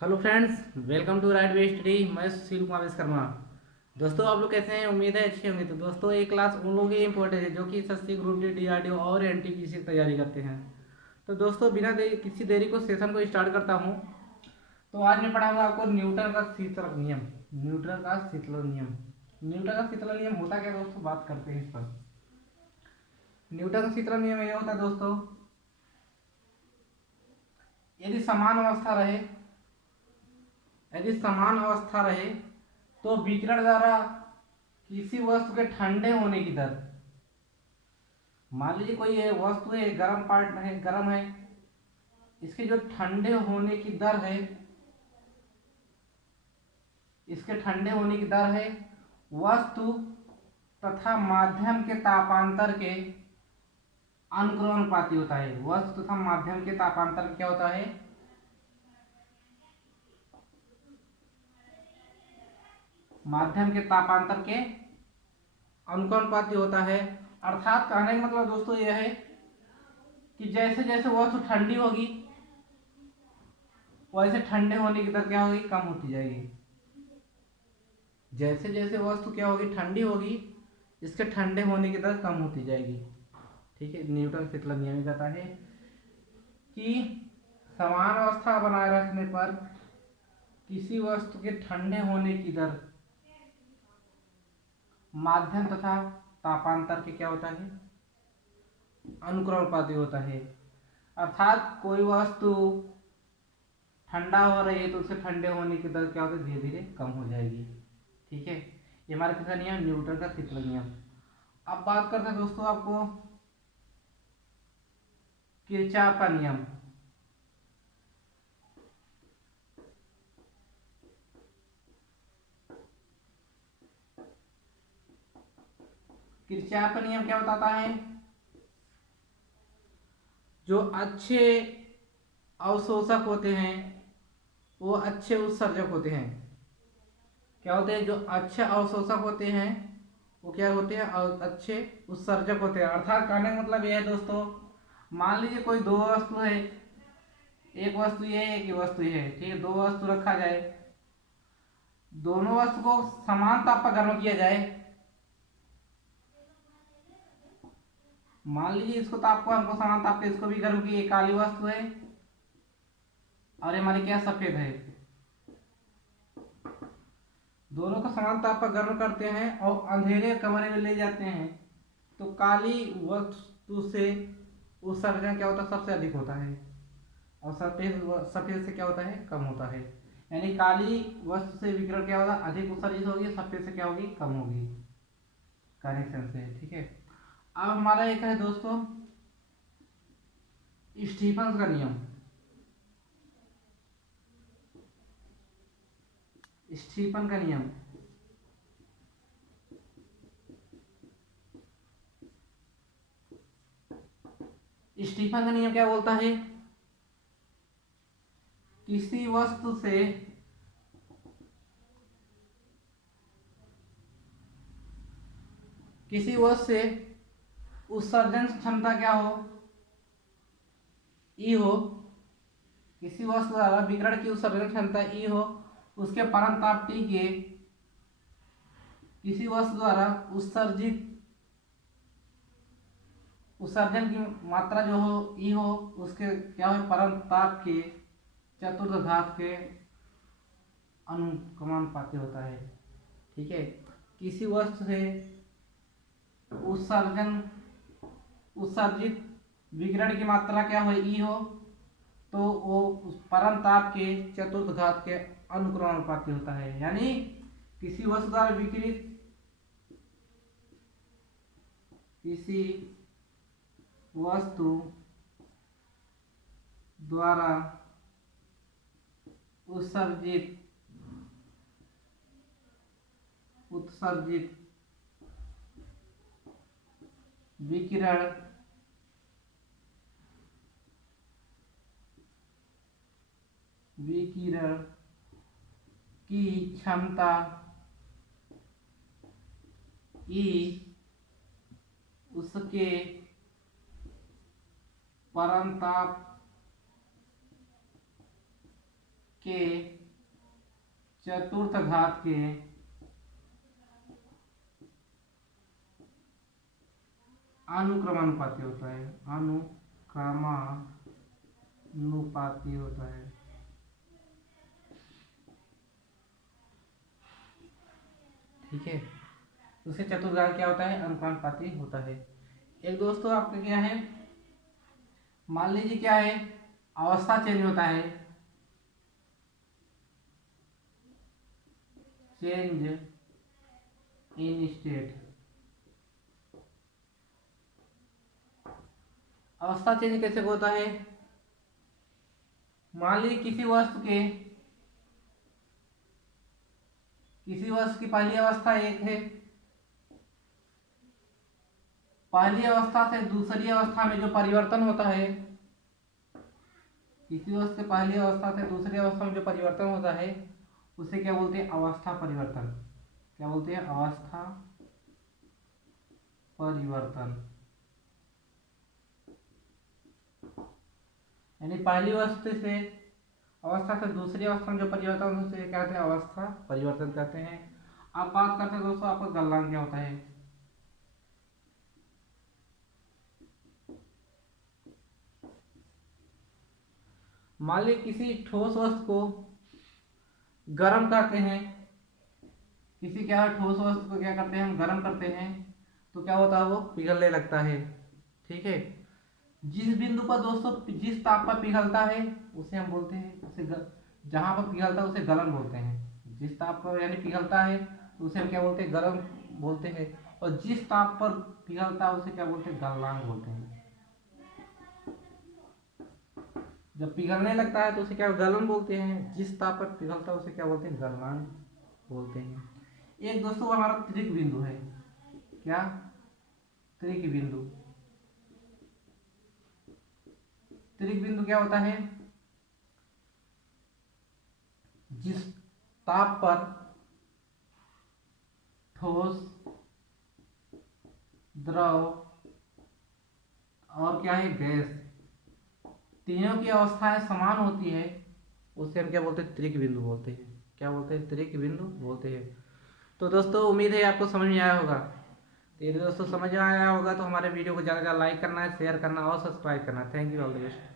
Hello friends, welcome to right way study. मैं सुशील कुमार विश्वकर्मा। दोस्तों, आप लोग कैसे हैं? उम्मीद है अच्छे होंगे। तो दोस्तों, ये क्लास उन लोगों के लिए इम्पोर्टेंट है जो कि एसएससी ग्रुप डी, डीआरडीओ और एनटीपीसी की तैयारी करते हैं। तो दोस्तों, बिना देरी किसी देरी को सेशन को स्टार्ट करता हूँ। तो आज मैं पढ़ाऊंगा आपको न्यूटन का शीतलक नियम। न्यूटन का शीतलक नियम। न्यूटन का शीतलक नियम होता क्या दोस्तों, बात करते हैं इस पर। न्यूटन का शीतलक नियम यह होता है दोस्तों, यदि समान अवस्था रहे यदि समान अवस्था रहे तो विकिरण द्वारा किसी वस्तु के ठंडे होने की दर, मान लीजिए कोई ये वस्तु है, गर्म पार्ट है, गर्म है, इसके जो ठंडे होने की दर है, इसके ठंडे होने की दर है वस्तु तथा माध्यम के तापांतर के अनुक्रमानुपाती होता है। वस्तु तथा माध्यम के तापांतर क्या होता है? माध्यम के तापांतर के अनुक्रमानुपाती होता है। अर्थात कहने का मतलब दोस्तों यह है कि जैसे जैसे वस्तु ठंडी होगी वैसे ठंडे होने की दर क्या होगी? कम होती जाएगी। जैसे जैसे वस्तु क्या होगी? ठंडी होगी, इसके ठंडे होने की दर कम होती जाएगी। ठीक है। न्यूटन शीतलक नियम कहता है कि समान अवस्था बनाए रखने पर किसी वस्तु के ठंडे होने की दर माध्यम तथा तापांतर के क्या होता है? अनुक्रमानुपाती होता है। अर्थात कोई वस्तु ठंडा हो रही है तो उसके ठंडे होने की दर क्या होती है? धीरे धीरे कम हो जाएगी। ठीक है। ये हमारा किसका नियम? न्यूटन का शीतलक नियम। अब बात करते हैं दोस्तों आपको किरचॉफ का नियम। किरचॉफ का नियम क्या बताता है? जो अच्छे अवशोषक होते हैं वो अच्छे उत्सर्जक होते हैं। क्या होते हैं? जो अच्छे अवशोषक होते हैं वो क्या होते हैं? अच्छे उत्सर्जक होते हैं। अर्थात कहने का मतलब यह है दोस्तों, मान लीजिए कोई दो वस्तु है, एक वस्तु ये है, एक वस्तु ये है। ठीक है। दो वस्तु रखा जाए, दोनों वस्तु को समान ताप पर गर्म किया जाए। मान लीजिए इसको ताप को हमको समान ताप पे इसको भी गर्म किए, काली वस्तु है और ये हमारी क्या सफेद है। दोनों को समान ताप पर गर्म करते हैं और अंधेरे कमरे में ले जाते हैं तो काली वस्तु से उत्सर्जन क्या होता है? सबसे अधिक होता है। और सफेद सफेद से क्या होता है? कम होता है। यानी काली वस्तु से विकिरण क्या होगा? अधिक उत्सर्जित होगी, सफेद से क्या होगी? कम होगी। कनेक्शन से। ठीक है। अब हमारा एक है दोस्तों स्टीफन का नियम। स्टीफन का नियम स्टीफन का नियम क्या बोलता है? किसी वस्तु से उत्सर्जन क्षमता क्या हो? ई हो। किसी वस्तु द्वारा विकिरण की उत्सर्जन क्षमता ई हो, उसके परम ताप टी के किसी वस्तु द्वारा उत्सर्जन की मात्रा जो हो ई हो, उसके क्या हो? परम ताप के चतुर्थ घात के अनुक्रमानुपाती होता है। ठीक है। किसी वस्तु से उत्सर्जन उत्सर्जित विकिरण की मात्रा क्या हो? ई हो, तो वो उस परम ताप के चतुर्थ घात के अनुक्रमानुपाती होता है। यानी किसी वस्तु द्वारा विकिरित किसी वस्तु द्वारा उत्सर्जित उत्सर्जित विकिरण विकिरण की क्षमता ई उसके परम ताप के चतुर्थ घात के अनुक्रमानुपाती होता है, अनुक्रमानुपाती होता है। ठीक है, उसके चतुर्थ क्या होता है, अनुक्रमानुपाती होता है। एक दोस्तों आपका क्या है, मान लीजिए क्या है, अवस्था चेंज होता है, चेंज इन स्टेट। अवस्था चेंज कैसे होता है, मान लीजिए किसी वस्तु की पहली अवस्था एक है, पहली अवस्था से दूसरी अवस्था में जो परिवर्तन होता है, किसी वस्तु की पहली अवस्था से दूसरी अवस्था में जो परिवर्तन होता है उसे क्या बोलते हैं, अवस्था परिवर्तन। क्या बोलते हैं, अवस्था परिवर्तन। यानी पहली अवस्था से दूसरी अवस्था में जो परिवर्तन होता है उसे क्या कहते हैं, अवस्था परिवर्तन कहते हैं। अब बात करते हैं दोस्तों आपका गलनांक क्या होता है। मान लीजिए किसी ठोस वस्तु को गर्म करते हैं, ठोस वस्तु को क्या करते हैं, हम गर्म करते हैं, तो क्या होता है, वो पिघलने लगता है। ठीक है, जिस बिंदु पर दोस्तों जिस ताप पर पिघलता है उसे हम बोलते हैं, जहां पर पिघलता है उसे गलन बोलते हैं। जिस ताप पर यानी पिघलता है तो उसे हम क्या बोलते हैं, गलन बोलते हैं। और जिस ताप पर पिघलता है उसे क्या बोलते हैं, गलनांक बोलते हैं। जब पिघलने लगता है तो उसे क्या गलन बोलते हैं, जिस ताप पर पिघलता है उसे क्या बोलते हैं, गलनांक बोलते हैं। एक दोस्तों हमारा त्रिक बिंदु है, क्या, त्रिक बिंदु। त्रिक बिंदु क्या होता है, जिस ताप पर ठोस, द्रव और क्या है, गैस, तीनों की अवस्थाएं समान होती है उसे हम क्या बोलते हैं, त्रिक बिंदु बोलते हैं। क्या बोलते हैं, त्रिक बिंदु बोलते हैं। तो दोस्तों उम्मीद है आपको समझ में आया होगा। तो यदि दोस्तों समझ में आया होगा तो हमारे वीडियो को ज़्यादा से ज़्यादा लाइक करना है, शेयर करना और सब्सक्राइब करना। Thank you all the best.